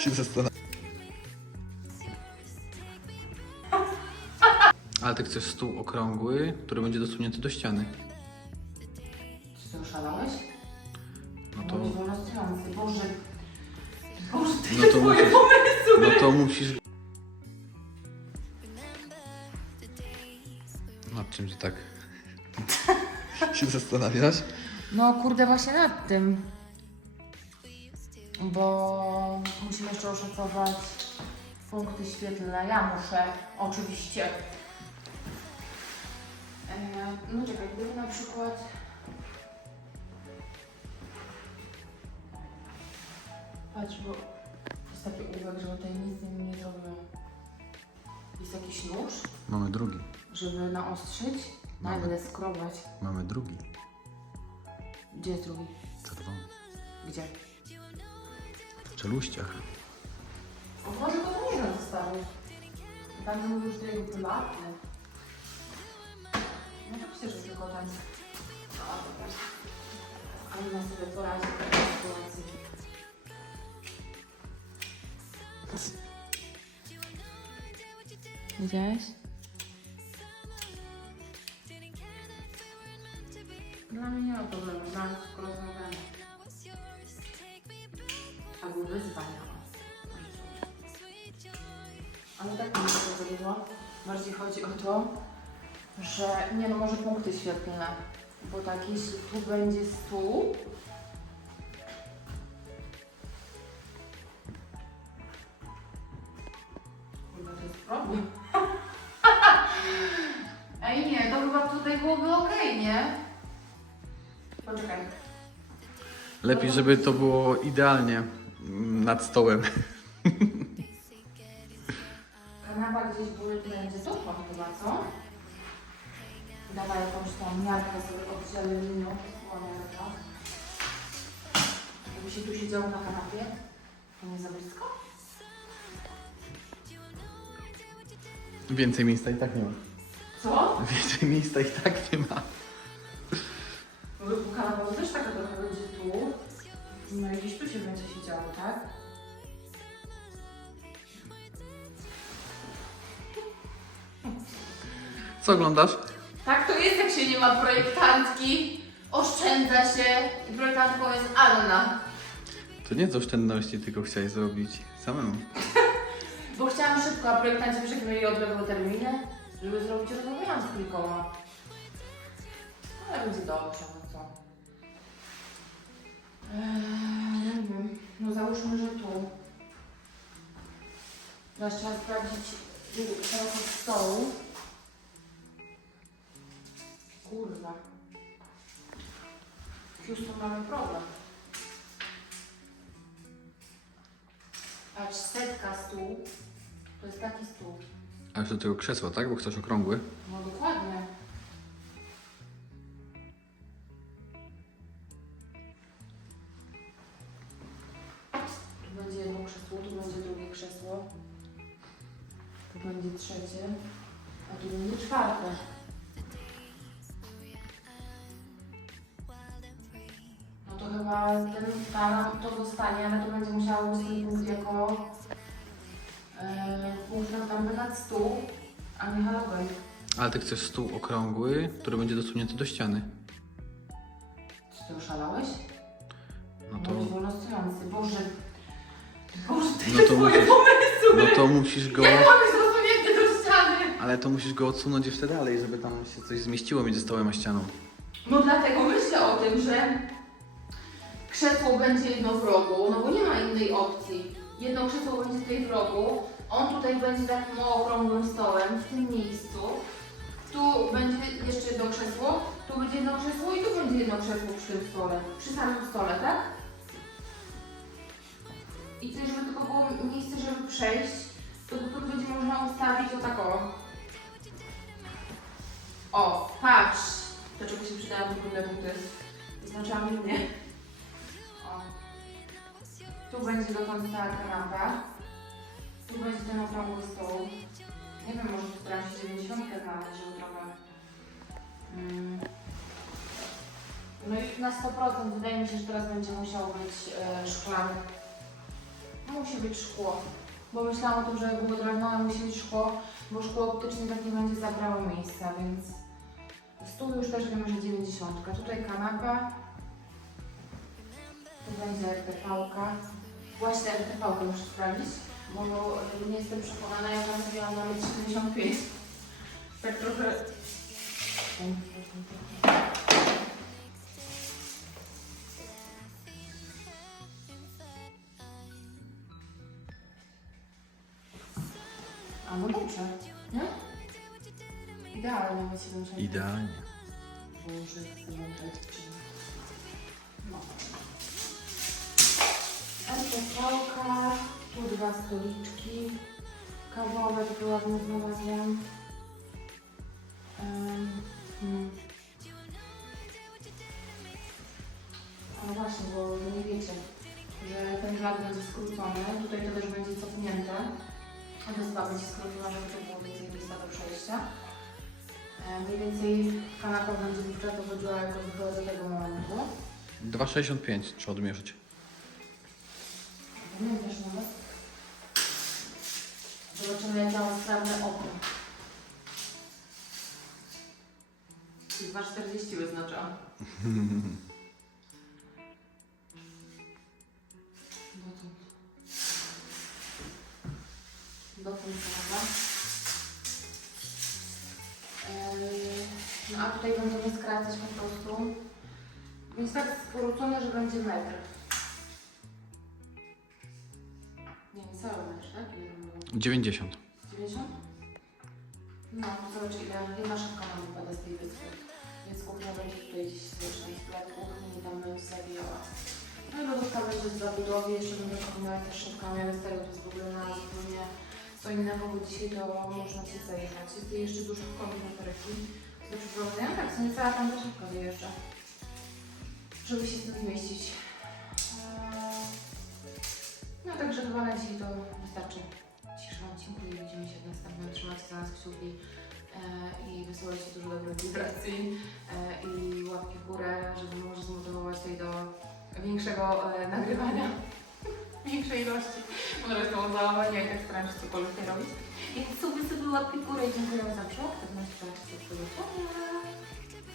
się zastanawiam. Ale ty chcesz stół okrągły, który będzie dosunięty do ściany. Czy ty oszalałeś? No To... Nie wolnościący. Boże. Boże, ty no to twoje musisz, pomysły. no to musisz... Nad czym ty tak się zastanawiasz? No kurde, właśnie nad tym. Bo musimy jeszcze oszacować punkty świetlne. Ja muszę, oczywiście. E, no czekaj, gdyby na przykład... Patrz, bo jest taki uwag, że tutaj nic z nim nie zrobiłem. Jest jakiś nóż, Mamy drugi. żeby naostrzyć? No, ja Mamy. będę skrobać. Mamy drugi. Gdzie jest drugi? Czerwony. Gdzie? W czeluściach. O, może go to nie zostawić. Tam mówił, że to jego prywatny. No to przecież że tylko tam. A, dobra. A nie ma sobie poradzić w takiej sytuacji. Widziałeś? Dla mnie nie ma problemu, dla mnie tylko rozmawiamy. Wyzwania. Ale tak się to zrobiło. Bardziej chodzi o to, że nie no może punkty świetlne. Bo tak jeśli tu będzie stół. Chyba to jest problem. Ej nie, to chyba tutaj byłoby okej, nie? Poczekaj. Lepiej, żeby to było idealnie nad stołem. Kanapa gdzieś były, będzie dotąd chyba, co? Dawaj jakąś tam miarkę sobie linią. łanerka. Jakby się tu siedziało na kanapie, to nie za blisko? Więcej miejsca i tak nie ma. Co? Więcej miejsca i tak nie ma. Co oglądasz? Tak to jest, jak się nie ma projektantki. Oszczędza się i projektantką jest Anna. To nie z oszczędności, tylko chciałeś zrobić samemu. Bo chciałam szybko, a projektanci wszyscy mieli odległe terminy, żeby zrobić rozmawiałam z kilkoma. Ale będzie dobrze, no co. Eee, nie wiem. No załóżmy, że tu. Teraz trzeba sprawdzić szerokość stołu. Kurwa. Houston mamy problem. Patrz, setka stół. To jest taki stół. A jeszcze do tego krzesła, tak? Bo chcesz okrągły. No dokładnie. Tu będzie jedno krzesło, tu będzie drugie krzesło. Tu będzie trzecie, a tu będzie czwarte. Chyba ten to dostanie, ale to będzie musiało punkt jako e, punkt naprawdę nad stół, a nie halogen. Ale ty chcesz stół okrągły, który będzie dosunięty do ściany. Czy ty oszalałeś? No to, wolnościący. Boże. Boże, ty No to twoje musisz- pomysły! no to musisz go... Jak mamy zrozumieć do ściany? Ale to musisz go odsunąć jeszcze dalej, żeby tam się coś zmieściło między stołem a ścianą. No dlatego myślę o tym, że krzesło będzie jedno w rogu, no bo nie ma innej opcji. Jedno krzesło będzie tutaj w rogu, on tutaj będzie takim okrągłym stołem w tym miejscu. Tu będzie jeszcze jedno krzesło, tu będzie jedno krzesło i tu będzie jedno krzesło przy tym stole. Przy samym stole, tak? I tutaj, żeby tylko było miejsce, żeby przejść, to tu będzie można ustawić o tak o. Patrz! Do czego się przydają te brudne buty? Zaznaczałam linię. O. Tu będzie dotąd ta kanapa. Tu będzie ten okrągły stół. Nie wiem, może tu staram się 90 znaleźć, żeby trochę... Mm. No i na 100% wydaje mi się, że teraz będzie musiał być e, szklany. No musi być szkło. Bo myślałam o tym, że było drewno, ale musi być szkło, bo szkło optyczne tak nie będzie zabrało miejsca, więc stół już też wiemy, że 90. Tutaj kanapa. Tu będzie RTV-ka. Właśnie RTV-kę muszę sprawdzić, bo nie jestem przekonana, ja zamawiałam na 75. Tak trochę... A no dobrze, nie? Idealnie ma 75. Idealnie. Boże, chcę czym. No. Dwa stoliczki kawowe, takie ładne znalazłam. Um. A właśnie, bo nie wiecie, że ten żad będzie skrócony, tutaj to też będzie cofnięte. A wysoka będzie skrócona, żeby to było więcej miejsca do przejścia. E, Mniej więcej kanapa będzie wówczas dochodziła jako do tego momentu. 2,65 trzeba odmierzyć. Pamiętasz nawet? Zobaczymy jak działa sprawne oko. I 2,40 wyznaczam. Dotąd. Dotąd kanapa. Eee, No a tutaj będziemy skracać po prostu. Więc tak skrócone, że będzie metr. Nie, cały metr, tak? Ile tam było? 90. 90? No, to zobacz ile, jedna szafka nam wypada z tej wyspy. Więc kuchnia będzie tutaj gdzieś wiecznej sklep kuchni i tam bym zabijała. No i lodówka będzie z zabudowy, jeszcze będę kombinować też szafkami, ale serio to jest w ogóle na zupełnie co innego, bo dzisiaj to można się zajechać. Jest tu jeszcze dużo kombinatorki do przeprowadzenia, tak, co niecała tam ta szafka wyjeżdża. Żeby się tu zmieścić. Eee, No także chyba na dzisiaj to wystarczy. Cisza, dziękuję, widzimy się w następnym. Trzymajcie za nas kciuki e, i wysyłajcie dużo dobrych wibracji e, i łapki w górę, żeby może zmotywować tutaj do większego e, nagrywania. Większej ilości. Bo teraz to jak tak staram się cokolwiek robić. Więc sobie sobie łapki w górę i dziękuję za zawsze. Aktywność, do zobaczenia.